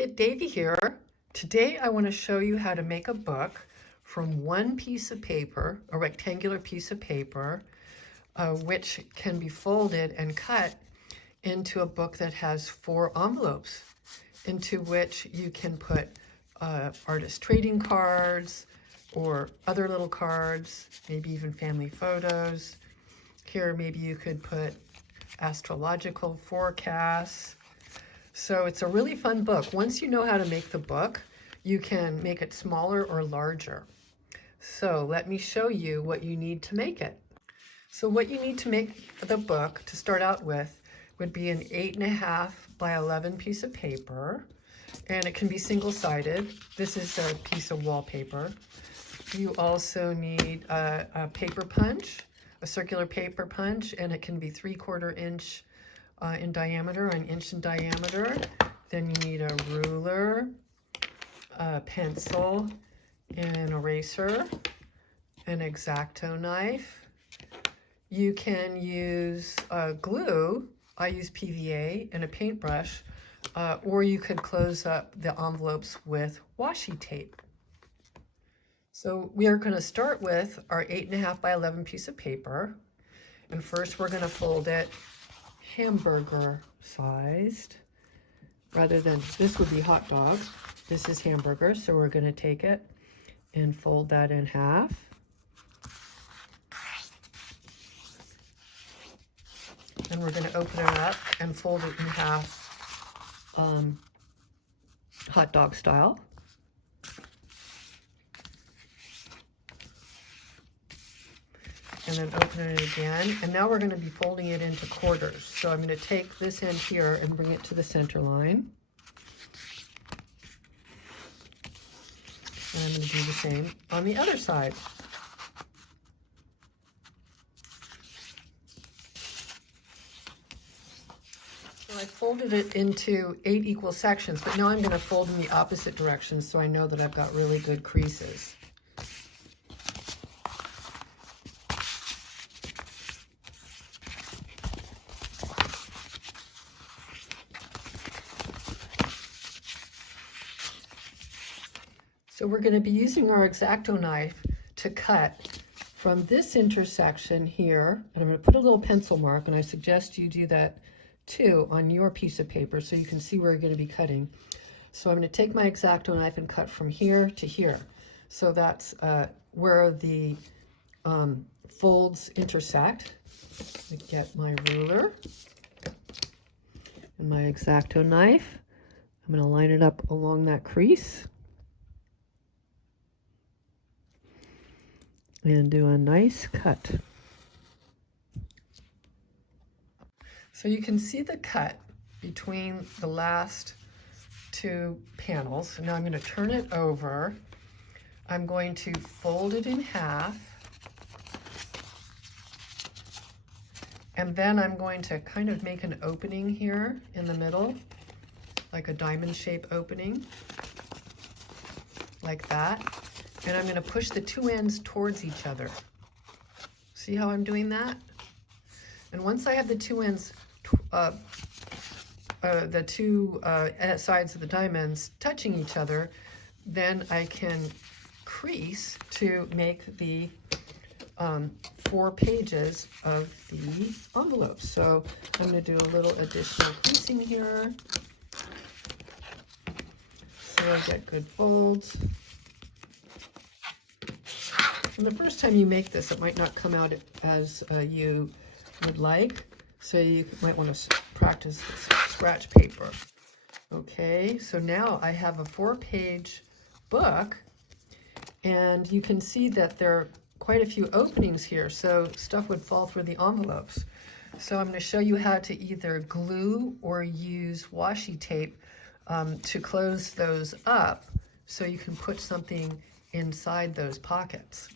Kid Davy here. Today I want to show you how to make a book from one piece of paper, a rectangular piece of paper, which can be folded and cut into a book that has 4 envelopes, into which you can put artist trading cards or other little cards, maybe even family photos. Here maybe you could put astrological forecasts. So it's a really fun book. Once you know how to make the book, you can make it smaller or larger. So let me show you what you need to make it. So what you need to make the book to start out with would be an 8.5 by 11 piece of paper, and it can be single-sided. This is a piece of wallpaper. You also need a paper punch, a circular paper punch, and it can be 3/4 inch in diameter, an inch in diameter. Then you need a ruler, a pencil, an eraser, an X-Acto knife. You can use glue. I use PVA and a paintbrush, or you could close up the envelopes with washi tape. So we are going to start with our 8.5 by 11 piece of paper, and first we're going to fold it hamburger sized, rather than, this would be hot dog, this is hamburger, so we're going to take it and fold that in half. And we're going to open it up and fold it in half, hot dog style. And then open it again. And now we're going to be folding it into quarters. So I'm going to take this end here and bring it to the center line. And I'm going to do the same on the other side. So I folded it into 8 equal sections, but now I'm going to fold in the opposite direction so I know that I've got really good creases. So we're going to be using our X-Acto knife to cut from this intersection here, and I'm going to put a little pencil mark, and I suggest you do that too on your piece of paper so you can see where you're going to be cutting. So I'm going to take my X-Acto knife and cut from here to here. So that's where the folds intersect. I get my ruler and my X-Acto knife. I'm going to line it up along that crease and do a nice cut. So you can see the cut between the last 2 panels. Now I'm going to turn it over. I'm going to fold it in half. And then I'm going to kind of make an opening here in the middle, like a diamond shape opening, like that. And I'm going to push the 2 ends towards each other. See how I'm doing that? And once I have the 2 ends, the 2 sides of the diamonds touching each other, then I can crease to make the 4 pages of the envelope. So I'm going to do a little additional creasing here so I get good folds. And the first time you make this, it might not come out as you would like, so you might want to practice this scratch paper. Okay, so now I have a 4-page book, and you can see that there are quite a few openings here, so stuff would fall through the envelopes. So I'm going to show you how to either glue or use washi tape to close those up so you can put something inside those pockets.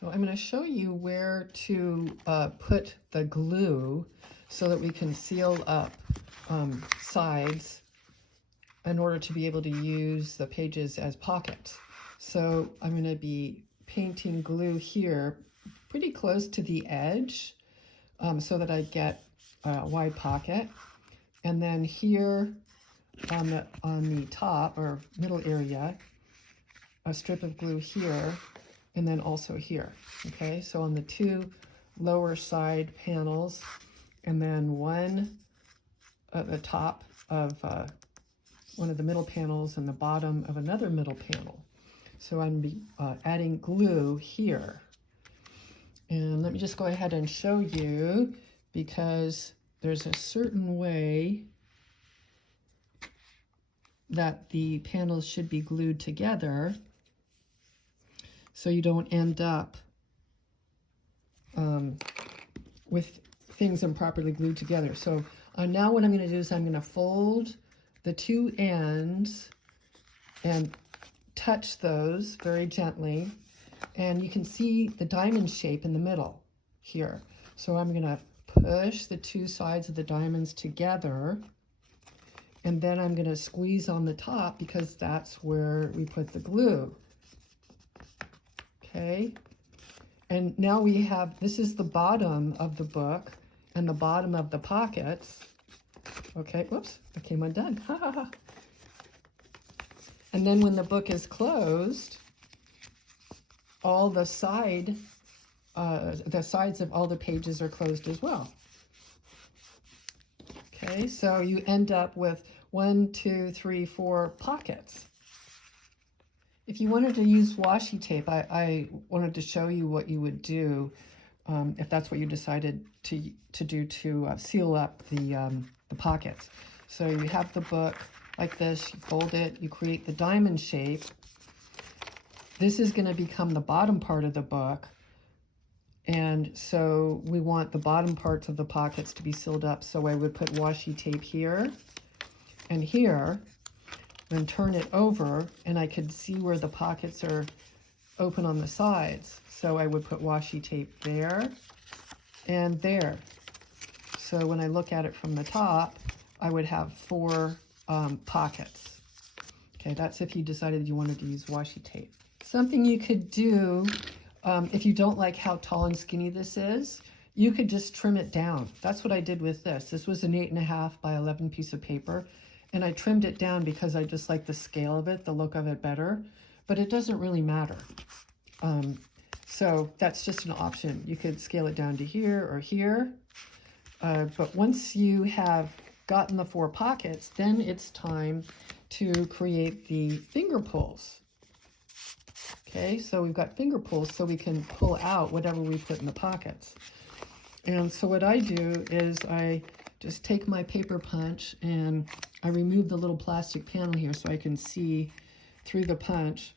So I'm going to show you where to put the glue so that we can seal up sides in order to be able to use the pages as pockets. So I'm going to be painting glue here pretty close to the edge so that I get a wide pocket. And then here on the top or middle area, a strip of glue here, and then also here. Okay, so on the two lower side panels, and then one at the top of one of the middle panels and the bottom of another middle panel. So I'm adding glue here. And let me just go ahead and show you, because there's a certain way that the panels should be glued together so you don't end up with things improperly glued together. So now what I'm going to do is I'm going to fold the two ends and touch those very gently, and you can see the diamond shape in the middle here. So I'm going to push the two sides of the diamonds together, and then I'm going to squeeze on the top because that's where we put the glue. Okay, and now we have, this is the bottom of the book and the bottom of the pockets. Okay, whoops, that came undone. And then when the book is closed, all the sides of all the pages are closed as well. Okay, so you end up with 1, 2, 3, 4 pockets. If you wanted to use washi tape, I wanted to show you what you would do if that's what you decided to do to seal up the pockets. So you have the book like this, you fold it, you create the diamond shape. This is going to become the bottom part of the book, and so we want the bottom parts of the pockets to be sealed up. So I would put washi tape here and here, then turn it over, and I could see where the pockets are open on the sides. So I would put washi tape there and there. So when I look at it from the top, I would have 4 pockets. Okay, that's if you decided you wanted to use washi tape. Something you could do, if you don't like how tall and skinny this is, you could just trim it down. That's what I did with this. This was an 8.5 by 11 piece of paper, and I trimmed it down because I just like the scale of it, the look of it better, but it doesn't really matter. So that's just an option. You could scale it down to here or here, but once you have gotten the 4 pockets, then it's time to create the finger pulls. Okay, so we've got finger pulls so we can pull out whatever we put in the pockets. And so what I do is I just take my paper punch and I remove the little plastic panel here so I can see through the punch,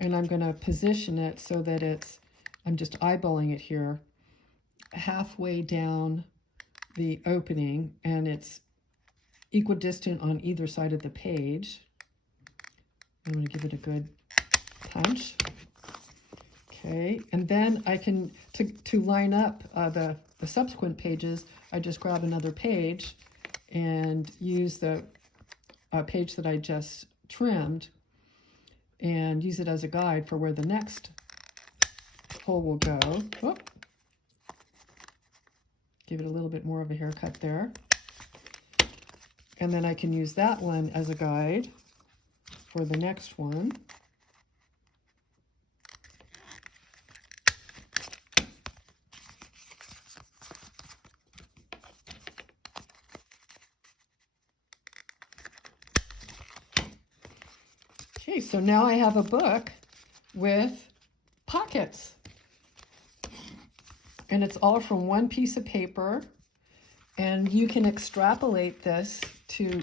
and I'm going to position it so that I'm just eyeballing it here, halfway down the opening, and it's equidistant on either side of the page. I'm going to give it a good punch. Okay, and then I can, to line up the subsequent pages, I just grab another page and use the page that I just trimmed and use it as a guide for where the next hole will go. Whoop. Give it a little bit more of a haircut there. And then I can use that one as a guide for the next one. Okay, so now I have a book with pockets. And it's all from one piece of paper. And you can extrapolate this to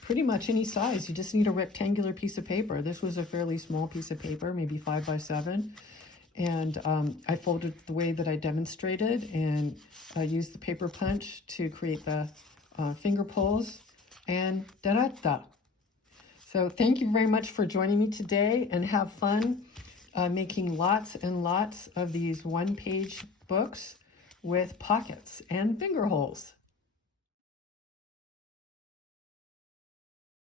pretty much any size. You just need a rectangular piece of paper. This was a fairly small piece of paper, maybe 5 by 7. And I folded the way that I demonstrated, and I used the paper punch to create the finger pulls, and da-da-da. So thank you very much for joining me today, and have fun making lots and lots of these one-page books with pockets and finger holes.